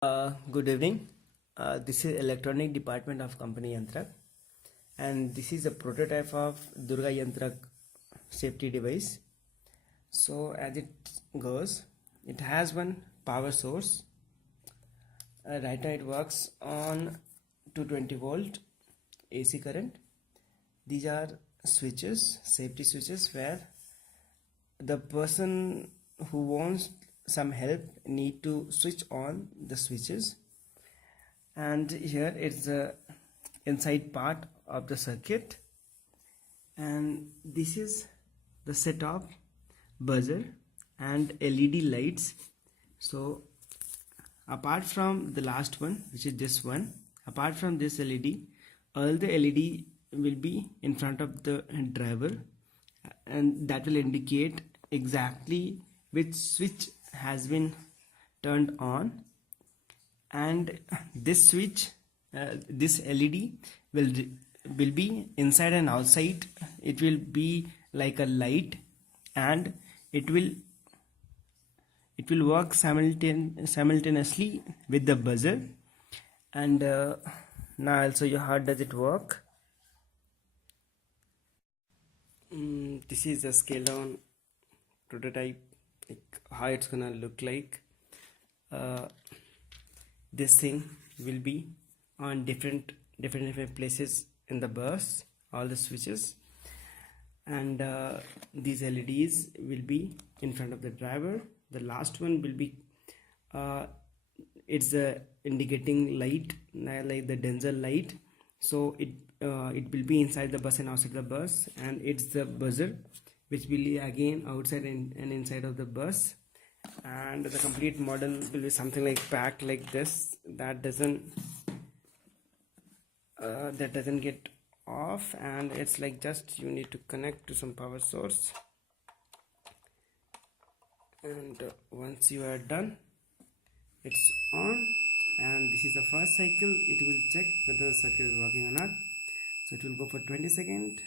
Good evening. This is electronic department of company YANTRAK, and this is a prototype of Durga YANTRAK safety device. So as it goes, it has one power source. Right now it works on 220 volt AC current. These are switches, safety switches, where the person who wants some help need to switch on the switches. And here it's the inside part of the circuit, and this is the setup buzzer and LED lights. So apart from the last one, which is this one, apart from this LED, all the LED will be in front of the driver, and that will indicate exactly which switch has been turned on. And this switch, this LED will be inside and outside. It will be like a light, and it will work simultaneously with the buzzer. And now I'll show you how does it work. This is a scale down prototype, like how it's gonna look like. This thing will be on different places in the bus, all the switches, and these LEDs will be in front of the driver. The last one will be it's a indicating light, like the danger light. So it will be inside the bus and outside the bus, and it's the buzzer which will be again outside and inside of the bus. And the complete model will be something like packed like this, that doesn't get off, and it's like just you need to connect to some power source. And once you are done, it's on, and this is the first cycle. It will check whether the circuit is working or not. So it will go for 20 seconds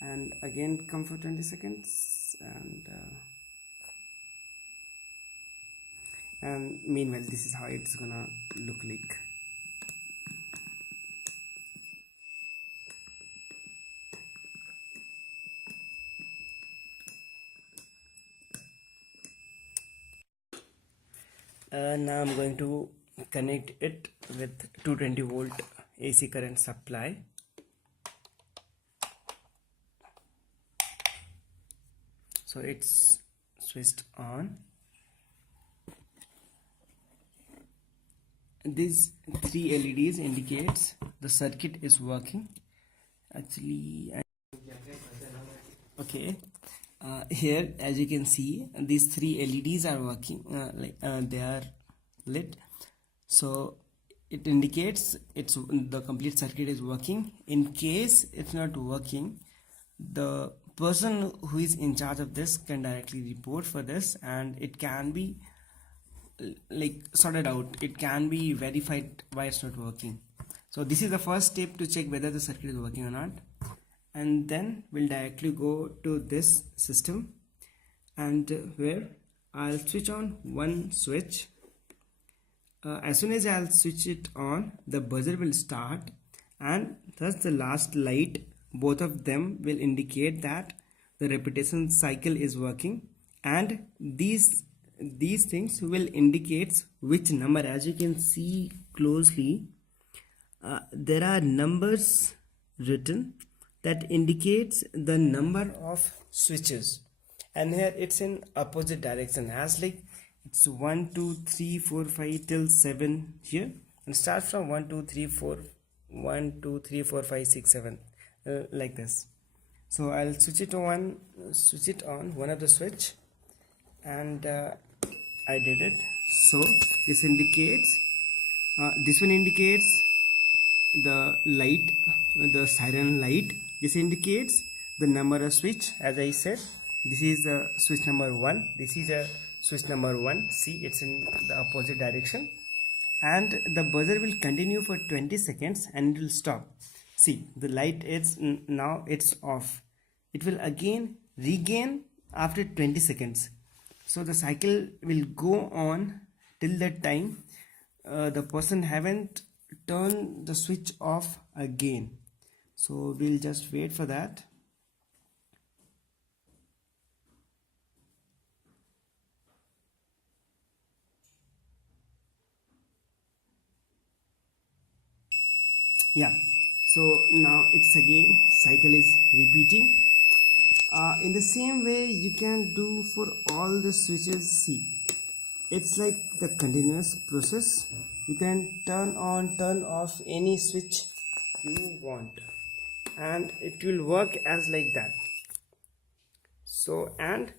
and again come for 20 seconds, and meanwhile this is how it's gonna look like. Now I'm going to connect it with 220 volt AC current supply. So it's switched on. These three LEDs indicates the circuit is working. Actually, okay, here as you can see, these three LEDs are working, they are lit. So it indicates the complete circuit is working. In case it's not working, the person who is in charge of this can directly report for this, and it can be like sorted out. It can be verified why it's not working. So this is the first step to check whether the circuit is working or not, and then we'll directly go to this system, and where I'll switch on one switch. As soon as I'll switch it on, the buzzer will start, and thus the last light, both of them will indicate that the repetition cycle is working, and these things will indicate which number. As you can see closely, there are numbers written that indicates the number of switches, and here it's in opposite direction, as like it's 1 2 3 4 5 till 7 here, and start from 1 2 3 4 1 2 3 4 5 6 7 like this. So I'll switch it on one of the switch, and I did it. So this indicates this one indicates the light, the siren light. This indicates the number of switch. As I said, this is switch number 1, this is a switch number 1. See, it's in the opposite direction, and the buzzer will continue for 20 seconds and it will stop. See, the light is now it's off. It will again regain after 20 seconds. So the cycle will go on till that time the person haven't turned the switch off again. So we'll just wait for that. Yeah, so now it's again cycle is repeating. In the same way you can do for all the switches. See, it's like the continuous process. You can turn on, turn off any switch you want, and it will work as like that. So, and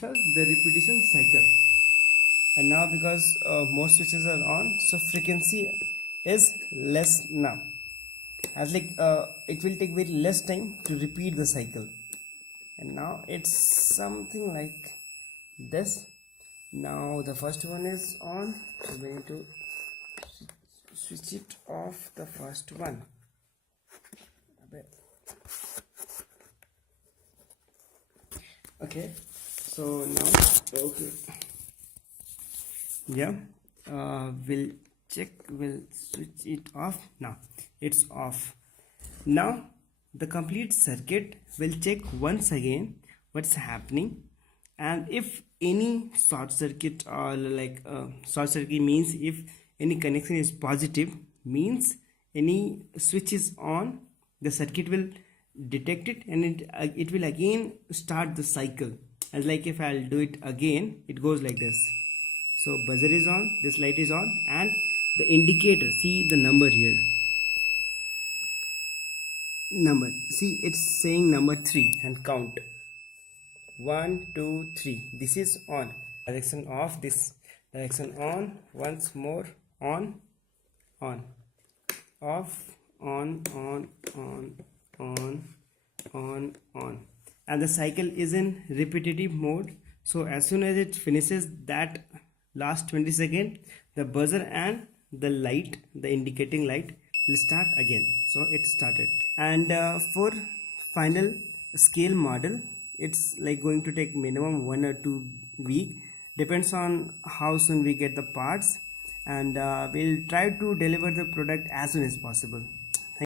the repetition cycle. And now because most switches are on, so frequency is less now, as like it will take very less time to repeat the cycle. And now it's something like this. Now the first one is on, so we need to switch it off, the first one. Okay, so now, okay, yeah, we'll check, we'll switch it off. Now it's off. Now the complete circuit will check once again what's happening, and if any short circuit, or like short circuit means if any connection is positive, means any switch is on, the circuit will detect it, and it will again start the cycle. As like if I'll do it again, it goes like this. So buzzer is on, this light is on, and the indicator, see the number here, number, see it's saying number 3, and count 1 2 3. This is on, direction off, this direction on, once more, on, off, on, and the cycle is in repetitive mode. So as soon as it finishes that last 20 seconds, the buzzer and the light, the indicating light, will start again. So it started. And for final scale model, it's like going to take minimum 1 or 2 week, depends on how soon we get the parts, and we'll try to deliver the product as soon as possible.